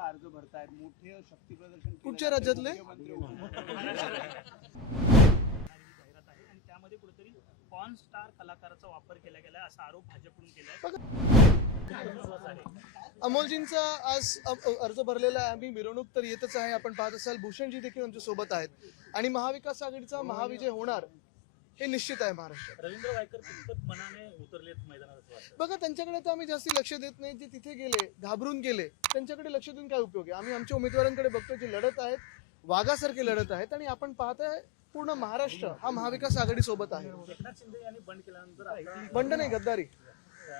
सुद्धा अर्ज भरतायत मोठे शक्ती प्रदर्शन केलं कुठच्या. राज्यातले? त्यामध्ये कुठेतरी पॉन स्टार कलाकाराचा वापर केला गेला असा आरोप भाजपकडून केलाय. अमोलजींचा आज अर्ज भरलेला आहे. आम्ही मिरवणूक तर येतच आहे. आपण पाहत असाल भूषणजी देखील आमच्यासोबत आहेत. आणि महाविकास आघाडीचा महाविजय होणार हे निश्चित आहे महाराष्ट्रात. रवींद्र वायकर कितपत मनाने उतरलेत मैदानात बघा त्यांच्याकडे तर आम्ही जास्ती लक्ष देत नाही. जे तिथे गेले घाबरून गेले त्यांच्याकडे लक्ष देऊन काय उपयोग आहे? आम्ही आमच्या उमेदवारांकडे बघतो जे लढत आहेत वाघासारखे लढत आहेत आणि आपण पाहतोय पूर्ण महाराष्ट्र हा महाविकास आघाडी सोबत आहे. एकनाथ शिंदे यांनी बंड केल्यानंतर आता बंड नाही गद्दारी.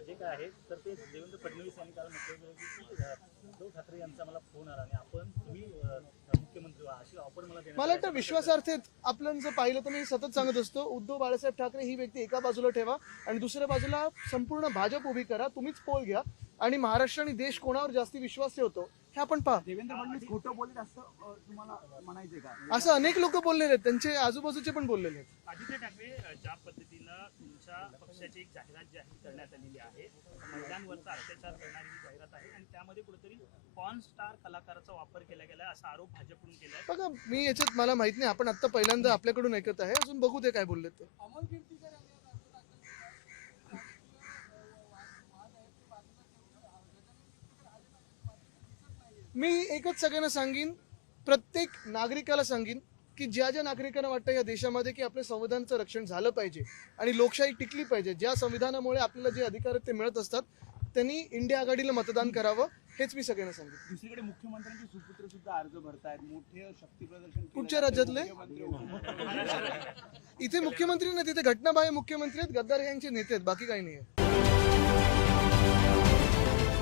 जे काय आहे तर ते देवेंद्र फडणवीस यांनी काल म्हटलं की उद्धव ठाकरे यांचा मला फोन आला आणि आपण तुम्ही मुख्यमंत्री व्हा अशी ऑफर मला मला. वाटतं विश्वासार्थेत आपण जर पाहिलं तर मी सतत सांगत असतो उद्धव बाळासाहेब ठाकरे ही व्यक्ती एका बाजूला ठेवा आणि दुसऱ्या बाजूला संपूर्ण भाजप उभी करा तुम्हीच पोल घ्या आणि महाराष्ट्र आणि देश कोणावर जास्ती विश्वास ठेवतो हे आपण पहा देवेंद्र फडणवीस खोटं बोलत असं अ, तुम्हाला म्हणायचंय का? असं अनेक लोक बोललेले आहेत. त्यांचे आजूबाजूचे पण बोललेले आहेत. आदित्य ठाकरे ज्या पद्धतीनं तुमच्या पक्षाची एक जाहिरात जाहीर करण्यात आलेली आहे महिलांवरचा अत्याचार करणारी ही जाहिरात आहे आणि त्यामध्ये कुठेतरी पॉन स्टार कलाकाराचा वापर केला गेला असा आरोप भाजपकडून केलाय. बघा मी याच्यात मला माहीत नाही आपण आता पहिल्यांदा आपल्याकडून ऐकत आहे. अजून बघू ते काय बोलले ते. मी एकच सगळ्यांना सांगेन प्रत्येक नागरिकाला सांगेन की ज्या ज्या नागरिकांना वाटतं या देशामध्ये की आपल्या संविधानाचं रक्षण झालं पाहिजे आणि लोकशाही टिकली पाहिजे ज्या संविधानामुळे आपल्याला जे अधिकार ते मिळत असतात त्यांनी इंडिया आघाडीला मतदान करावं हेच मी सगळ्यांना सांगेन दुसरीकडे मुख्यमंत्र्यांचे सुपुत्र सुद्धा अर्ज भरतायत मोठे शक्ती प्रदर्शन कुठच्या. राज्यातले? इथे मुख्यमंत्री नाही तिथे घटनाबाह्य मुख्यमंत्री आहेत गद्दार यांचे नेते आहेत बाकी काही नाही आहे